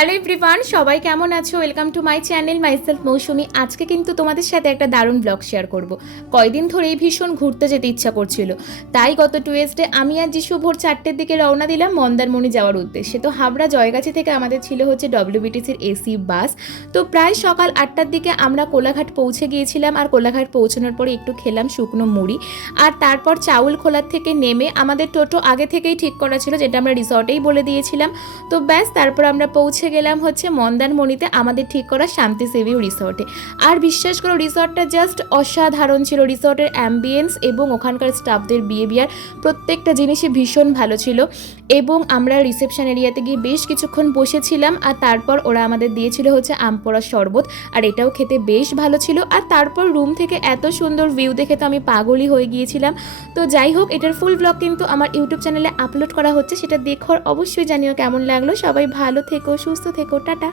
Hello everyone, সবাই কেমন আছো? Welcome to my channel myself Moushumi. আজকে কিন্তু তোমাদের সাথে একটা দারুণ ব্লগ শেয়ার করব। কয়দিন ধরেই ভীষণ ঘুরতে যেতে ইচ্ছা করছিল, তাই গত টুয়েসডে আমি আর যিশু ভোর 4টের দিকে রওনা দিলাম মন্দারমণি যাওয়ার উদ্দেশ্যে। তো হাবড়া জয়গাছি থেকে আমাদের ছিল হচ্ছে ডব্লিউবিটিসির এসি বাস। তো প্রায় সকাল 8টার দিকে আমরা কোলাঘাট পৌঁছে গিয়েছিলাম, আর কোলাঘাট পৌঁছানোর পরে একটু খেলাম শুকনো মুড়ি, আর তারপর চাউল খোলার থেকে নেমে আমাদের টোটো আগে থেকেই ঠিক করা ছিল, যেটা আমরা রিসর্টেই বলে দিয়েছিলাম। তো ব্যাস, তারপর আমরা পৌঁছে গেলাম হচ্ছে মন্দারমণিতে আমাদের ঠিক করা শান্তি সেভিউ রিসর্টে। আর বিশ্বাস করো, রিসর্টটা জাস্ট অসাধারণ ছিল। রিসর্টের অ্যাম্বিয়েন্স এবং ওখানকার স্টাফদের বিহেভিয়ার প্রত্যেকটা জিনিসই ভীষণ ভালো ছিল। এবং আমরা রিসেপশন এরিয়াতে গিয়ে বেশ কিছুক্ষণ বসেছিলাম, আর তারপর ওরা আমাদের দিয়েছিল হচ্ছে আমপোড়া শরবত, আর এটাও খেতে বেশ ভালো ছিল। আর তারপর রুম থেকে এত সুন্দর ভিউ দেখে তো আমি পাগলই হয়ে গিয়েছিলাম। তো যাই হোক, এটার ফুল ব্লগ কিন্তু আমার ইউটিউব চ্যানেলে আপলোড করা হচ্ছে, সেটা দেখো, অবশ্যই জানিও কেমন লাগলো। সবাই ভালো থেকো, সুস্থ থেকো, টাটা।